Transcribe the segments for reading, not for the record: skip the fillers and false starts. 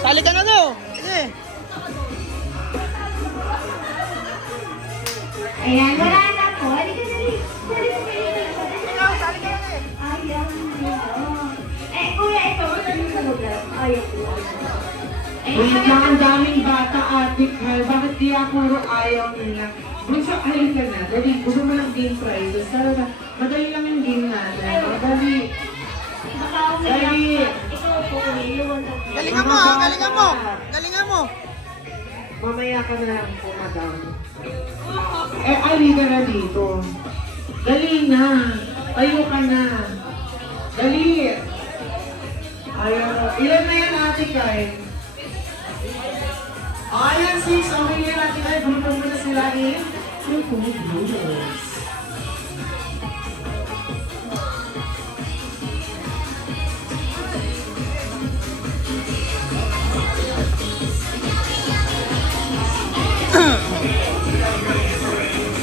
Sali ka na daw. Sige. Ayan, wala na po. Halika na rin. Sali ka na rin. Ikaw, sali ka na rin. Ayaw. Kuya, ito. Sali sa lugar. Ayaw. Wait lang, ang daming bata, Ate Carl. Bakit kaya puro ayaw nila? Bunso, ayun ka na. Dali, gusto mo ng game prizes. Talaga, madali lang yung game natin. Dali. Dali. Galingan mo, ha? Galingan mo. Galingan mo. Mamaya ka na lang po, madam. Ali ka na dito. Dali na. Tayo ka na. Dali. Ayaw. Ilan na yan, Ate Carl? Ayan, 6. Okay yan, Ate Carl. Bulutong mo na sila in. Bulutong.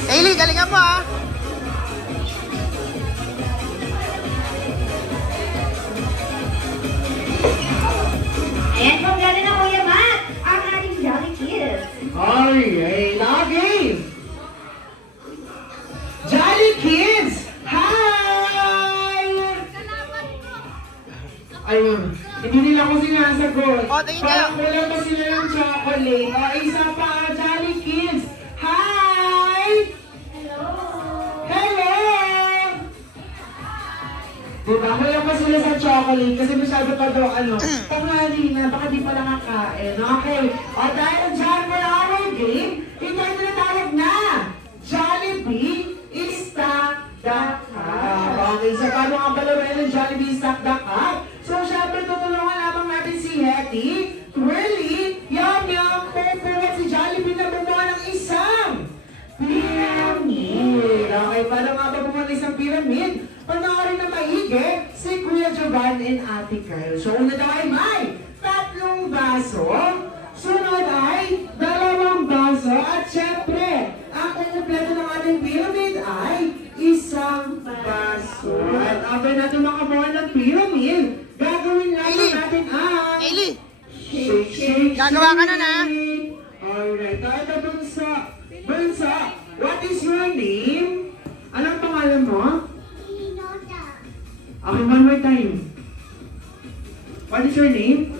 Hailey, galingan mo, ha? Ayan po, galing na Kuya Matt. Ang ating Jolly Kids. Ay, lagi! Jolly Kids! Hi! Ayun, hindi nila ko sinasagot. O, tingin kayo. Parang wala pa sila ng chocolate. O, isa pa, Jolly Kids! Hi! Hello. Hello! Diba, wala pa sila sa chocolate kasi masyado pa daw, tanghali na, baka di pa nakakain. Okay, o dahil dyan for our game, ito ay tinatawag na Jollibee Stack the Cup. Okay, so paano ang palawin ng Jollibee Stack the Cup? So, syempre, tutulungan lamang natin si Hetty, Twirly, Yum Yum, Popo, at si Jollibee na gumawa ng isang pyramid. Okay, paano nga ba gumawa ng isang pyramid? Panoorin na maigi si Kuya Jovan and Ate Carl. So, una daw ay may 3 baso, sunod ay 2 baso, at syempre, ang kumpleto ng ating pyramid ay 1 baso. At after natin makabuha ng pyramid, gagawin natin ang Hailey, shake, shake, gagawa ka na na. Alright, ito Bunso. Bunso, what is your name? Anong pangalan mo? Okay, one more time. What is your name?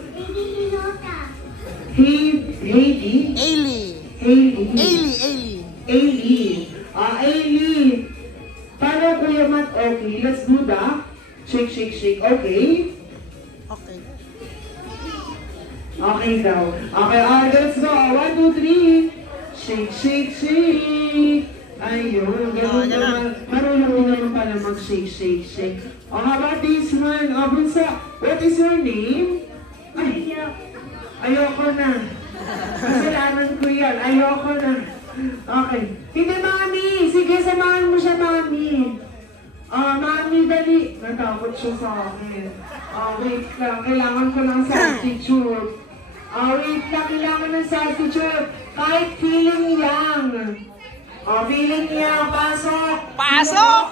Hailey? Hailey. Hailey. Hailey. Hailey. Hailey. Paano, Kuya Matt? Okay, let's do the shake, shake, shake. Okay? Okay. Okay daw. Okay, let's go. 1, 2, 3. Shake, shake, shake. Ayun, gano'n naman. Marunong din naman pala mag-shake, shake, shake. Oh, how about this one? Oh, Bunso, what is your name? Ay, ayoko na. Kasalanan ko yan. Ayoko na. Okay. Hindi, Mami. Sige, samahan mo siya, Mami. Mami, dali. Natakot siya sa akin. Wait lang. Kailangan ko ng substitute. Wait lang. Kailangan ng substitute. Kahit feeling lang. Feeling niya. Pasok. Pasok!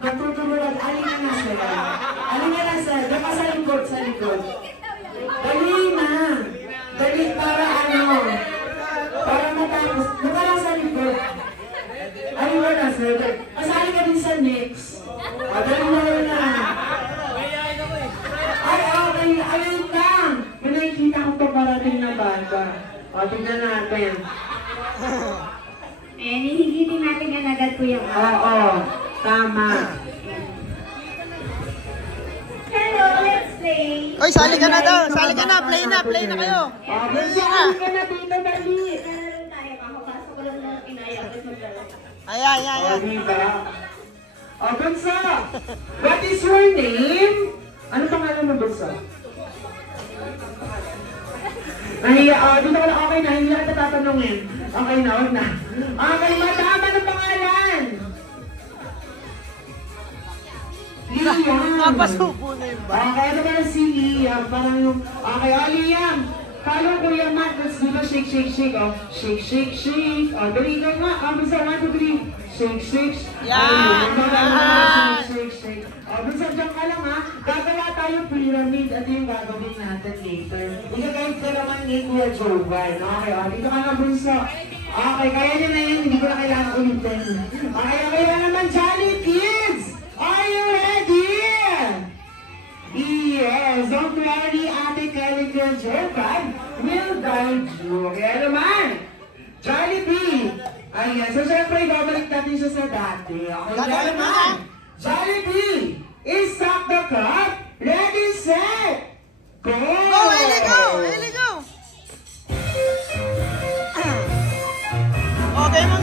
Natutulungan. Alin na na sila. Alin na na sila. Dapat sa likod. Sa likod. Dali na. Dali para para matapos. Doon lang sa likod. Alin na na sila. Masali ka din sa next. Dali na. Ay, okay. Alin lang. May nakikita ko pa parating na bata. Tingnan natin. Hihigitin natin yan agad, Kuya Matt. Oo. Tama. Hello, let's play. Oy, sali ka na daw. Sali ka na. Play na kayo. Okay, Play na. sali ka na dito, dali. Meron tayo, kakapasok ko lang na inaya. Ayan. Diba? Bunso, what is your name? Ano pangalan mo, Bunso? Dito ka na, okay na, hindi na kita tatanungin. Okay na, huwag na. Okay, madam, ano pangalan? Liam. Napasubo na yung ba? Okay, ano ba na si Liam? Parang yung, okay, Liam. Follow Kuya Matt, let's do the shake, shake, shake. Shake, shake, shake. Dali ka nga. Bunso, 1, 2, 3. Shake, shake. Yan. Shake, shake, shake. Bunso, dyan ka lang ha. Gagawa tayo pyramid. Ano yung gagawin natin? natin later. Ika-guide ka naman ni Kuya Jovan. Okay, dito ka na, bunso. Okay, kaya nyo na yun, hindi ko na kailangan ulitin. Okay, kaya naman, Jolly Kids! Are you ready? Yes, don't worry, Ate Kelly Kuya Jovan will guide you. Kaya naman, Jollibee! Ayan, so syempre, babalik natin siya sa dati. Okay, kaya naman, Jollibee! Stop the clock! Ready, set, go! Go, Eli, go! Eli, go! Okay, man.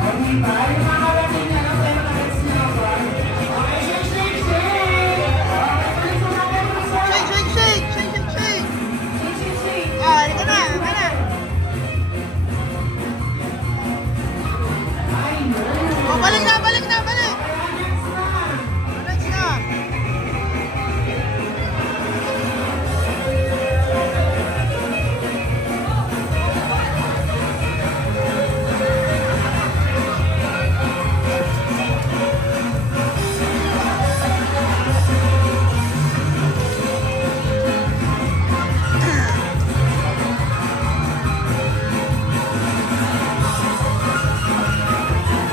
Okay, ba? Yung mga kawagin na lang, pero kahit sila ba? Okay, shake, shake, shake! Okay, balik mo na kayo, basta! Shake, shake, shake! Shake, shake, shake! Shake, shake, shake! Ah, halika na, halika na. Ay, no! Oh, balik na, balik na, balik! Kaya next na! Next na.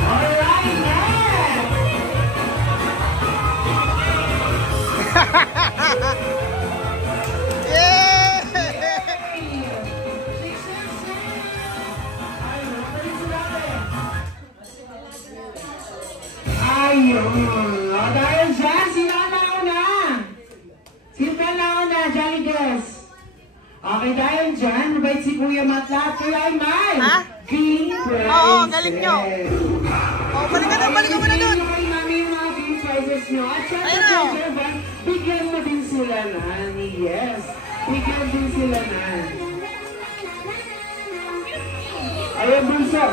Alright, next! Yeah! Ayun. O, dahil dyan, sino ang nauna? Sino ang nauna, Jolly Guys? Okay, dahil dyan, mabait si Kuya Matlat. Kuya Ayman. Ha? Green prizes. Oo, galing nyo. Oh, balik ka na, balik ka muna doon. Bigyan nyo kay Mami yung mga green prizes nyo. At syempre, Ayun na. Kuya Jovan, bigyan mo din sila na. Yes. Bigyan din sila na. Ayun, bunso.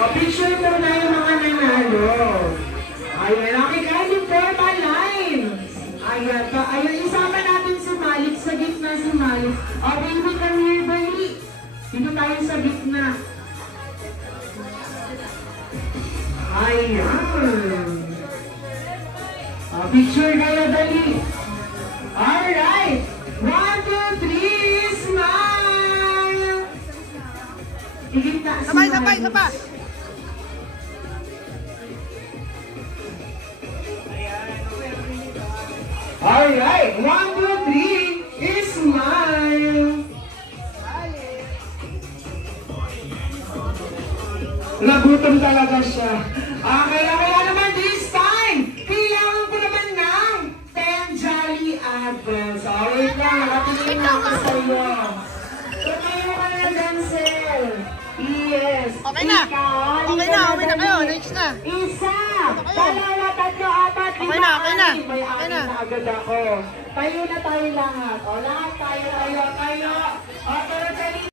O, picture mo na yung mga nanalo. Ayan, okay, kahit yung formal line. Ayan, ayun, isama natin si Malik, sa gitna si Malik. O, baby, come here, baby. Dito tayo sa gitna. Ayan. O, picture kayo, dali. Alright. 1, 2, 3, smile. Igitna si Sabay, Malik. sabay, sabay. Alright, 1, 2, 3, smile! Nagutom talaga siya. Kaya naman this time, kailangan ko naman ng 10 Jolly apples. Wait lang, nakatingin na ako sa'yo. Tumayo ka na, Denzel. Yes. Okay na. Ikaw, Okay na, okay na kayo. Next na. Isa, kayo. dalawa, tatlo, apat, Okay lima, na, okay na. anim. May Okay anim na. na agad ako. Tayo na tayo lahat. O, lahat tayo. O, pero